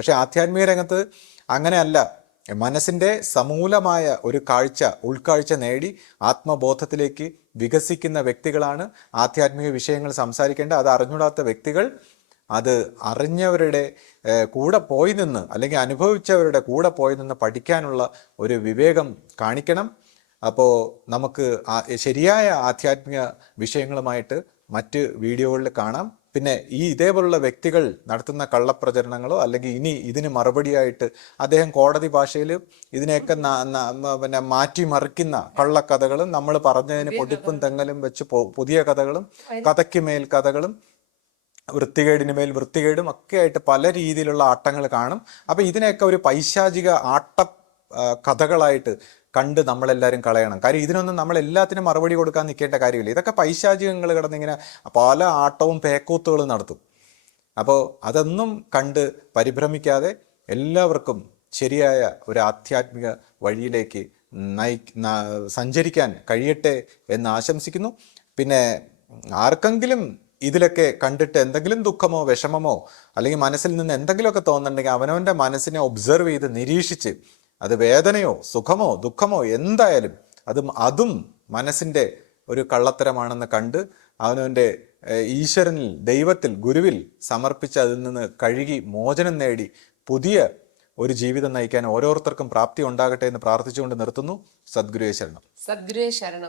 പക്ഷെ ആധ്യാത്മിക രംഗത്ത് അങ്ങനെയല്ല. മനസ്സിൻ്റെ സമൂലമായ ഒരു ഉൾക്കാഴ്ച നേടി ആത്മബോധത്തിലേക്ക് വികസിക്കുന്ന വ്യക്തികളാണ് ആധ്യാത്മിക വിഷയങ്ങൾ സംസാരിക്കേണ്ടത്. അത് അറിഞ്ഞൂടാത്ത വ്യക്തികൾ അത് അറിഞ്ഞവരുടെ കൂടെ പോയി നിന്ന് അല്ലെങ്കിൽ അനുഭവിച്ചവരുടെ കൂടെ പോയി നിന്ന് പഠിക്കാനുള്ള ഒരു വിവേകം കാണിക്കണം. അപ്പോൾ നമുക്ക് ശരിയായ ആധ്യാത്മിക വിഷയങ്ങളുമായിട്ട് മറ്റ് വീഡിയോകളിൽ കാണാം. പിന്നെ ഇതേപോലുള്ള വ്യക്തികൾ നടത്തുന്ന കള്ളപ്രചരണങ്ങളോ അല്ലെങ്കിൽ ഇനി ഇതിന് മറുപടിയായിട്ട് അദ്ദേഹം കോടതി ഭാഷയിൽ ഇതിനെയൊക്കെ പിന്നെ മാറ്റിമറിക്കുന്ന കള്ളക്കഥകളും നമ്മൾ പറഞ്ഞതിന് പൊടിപ്പും തെങ്ങലും വെച്ച് പുതിയ കഥകളും കഥയ്ക്ക് മേൽ കഥകളും വൃത്തികേടിന് മേൽ വൃത്തികേടും ഒക്കെ ആയിട്ട് പല രീതിയിലുള്ള ആട്ടങ്ങൾ കാണും. അപ്പം ഇതിനെയൊക്കെ ഒരു പൈശാചിക കഥകളായിട്ട് കണ്ട് നമ്മളെല്ലാവരും കളയണം. കാര്യം ഇതിനൊന്നും നമ്മൾ എല്ലാത്തിനും മറുപടി കൊടുക്കാൻ നിൽക്കേണ്ട കാര്യമില്ല. ഇതൊക്കെ പൈശാചികങ്ങൾ കിടന്നിങ്ങനെ പല ആട്ടവും പേക്കൂത്തുകളും നടത്തും. അപ്പോൾ അതൊന്നും കണ്ട് പരിഭ്രമിക്കാതെ എല്ലാവർക്കും ശരിയായ ഒരു ആധ്യാത്മിക വഴിയിലേക്ക് സഞ്ചരിക്കാൻ കഴിയട്ടെ എന്ന് ആശംസിക്കുന്നു. പിന്നെ ആർക്കെങ്കിലും ഇതിലൊക്കെ കണ്ടിട്ട് എന്തെങ്കിലും ദുഃഖമോ വിഷമമോ അല്ലെങ്കിൽ മനസ്സിൽ നിന്ന് എന്തെങ്കിലുമൊക്കെ തോന്നുന്നുണ്ടെങ്കിൽ അവനവൻ്റെ മനസ്സിനെ ഒബ്സർവ് ചെയ്ത് നിരീക്ഷിച്ച് അത് വേദനയോ സുഖമോ ദുഃഖമോ എന്തായാലും അതും മനസ്സിൻ്റെ ഒരു കള്ളത്തരമാണെന്ന് കണ്ട് അവനവൻ്റെ ഈശ്വരനിൽ, ദൈവത്തിൽ, ഗുരുവിൽ സമർപ്പിച്ച് അതിൽ നിന്ന് കഴുകി മോചനം നേടി പുതിയ ഒരു ജീവിതം നയിക്കാൻ ഓരോരുത്തർക്കും പ്രാപ്തി ഉണ്ടാകട്ടെ എന്ന് പ്രാർത്ഥിച്ചുകൊണ്ട് നിർത്തുന്നു. സദ്ഗുരുവേ ശരണം. സദ്ഗുരുവേ ശരണം.